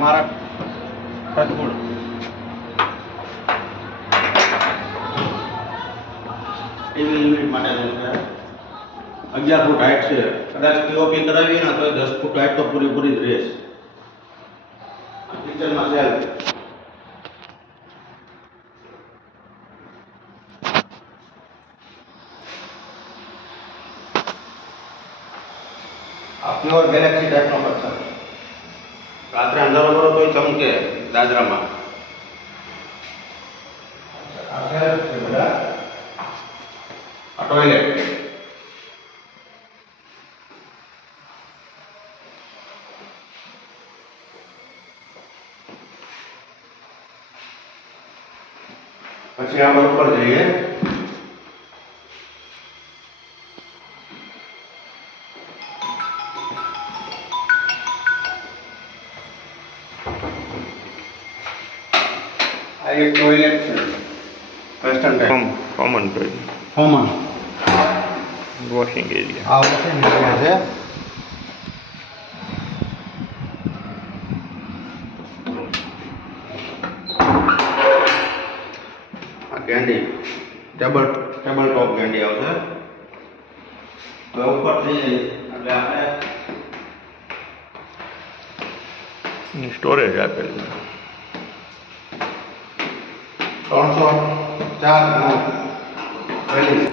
અમારા ટચવુડ એવી યુનિટ માટેનું છે અગિયાર ફૂટ હાઈટ છે કદાચ પીઓપી કરાવીએ ને તો દસ ફૂટ હાઈટ તો પૂરી પૂરી જ રહેશે કિચનમાં સેલ આ પ્યોર ગેલેક્સી ટાઈપનો પથ્થર રાત્રે અંધારો કરો તોય ચમકે દાદરામાં આ સેલ છે બધા આ ટોયલેટ પછી આપણે ઉપર જઈએ આ એક ટોયલેટ છે western type common toilet common washing area આ વોશિંગ એરિયા છે આ candy table table top candy આવશે હવે ઉપર જઈએ એટલે આપણે સ્ટોરેજ આપેલું ત્રણસો ચાર નો રેલિંગ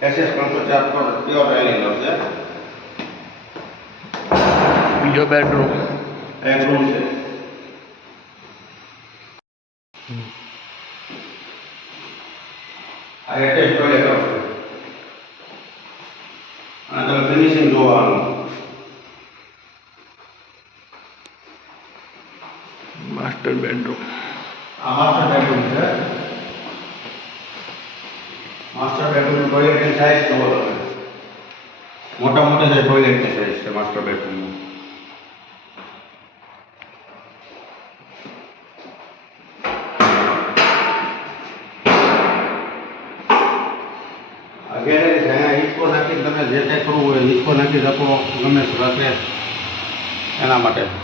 એસએસ ત્રણસો ચાર પર પ્યોર રેલિંગ આવશે બીજો બેડરૂમ એક રૂમ છે આ એટેચ ટોયલેટ આવશે અને તમે ફિનિશિંગ જોવાનું માસ્ટર બેડરૂમ આ માસ્ટર બેડરૂમ છે માસ્ટર બેડરૂમ ટોયલેટની સાઇઝ જુઓ તમે મોટા મોટા જે ટોયલેટની સાઇઝ છે માસ્ટર બેડરૂમની આ ગેલેરી છે અહીંયા ઈકો નાખીને તમે જે કંઈ કરવું હોય ઈકો નાખી શકો ગમે તે રાત્રે એના માટે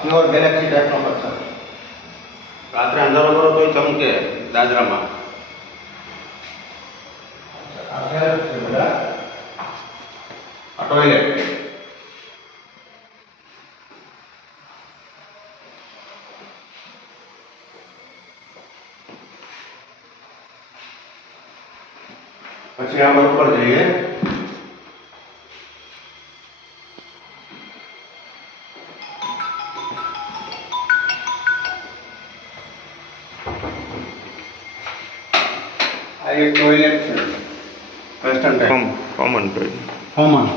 પ્યોર ગેલેક્સી ટાઈપનો પથ્થર રાત્રે અંધારો કરો તોય ચમકે દાદરામાં આ સેલ છે બધા આ ટોયલેટ પછી આપણે ઉપર જઈએ આ એક ટોયલેટ છે western type common toilet common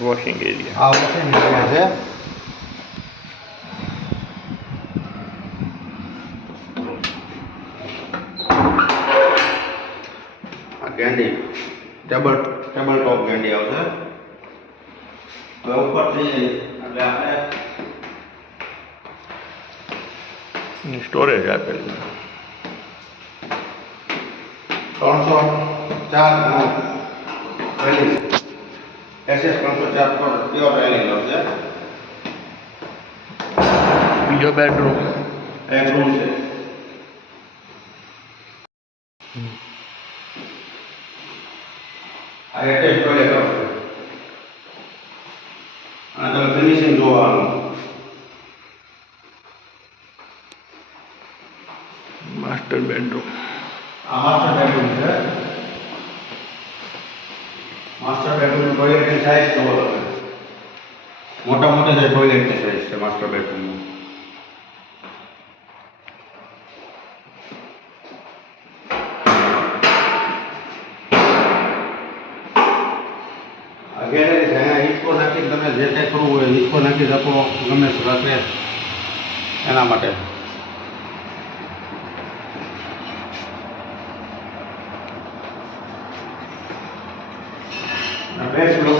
washing area આ વોશિંગ એરિયા છે આ candy table table top candy આવશે હવે ઉપર જઈએ એટલે આપણે સ્ટોરેજ આપેલું ત્રણસો ચાર નો રેલિંગ એસએસ ત્રણસો ચાર પર પ્યોર રેલિંગ આવશે બીજો બેડરૂમ એક રૂમ છે. આ એટેચ ટોયલેટ આવશે અને તમે ફિનિશિંગ જોવાનું. Master bedroom આ માસ્ટર બેડરૂમ છે માસ્ટર બેડરૂમ ટોયલેટની સાઇઝ જુઓ તમે મોટા મોટા જે ટોયલેટની સાઇઝ છે માસ્ટર બેડરૂમમાં આ ગેલેરી છે અહીંયા હિંચકો નાખીને તમે જે કંઈ કરવું હોય હિંચકો નાખી શકો ગમે તે રાત્રે એના માટે Amén.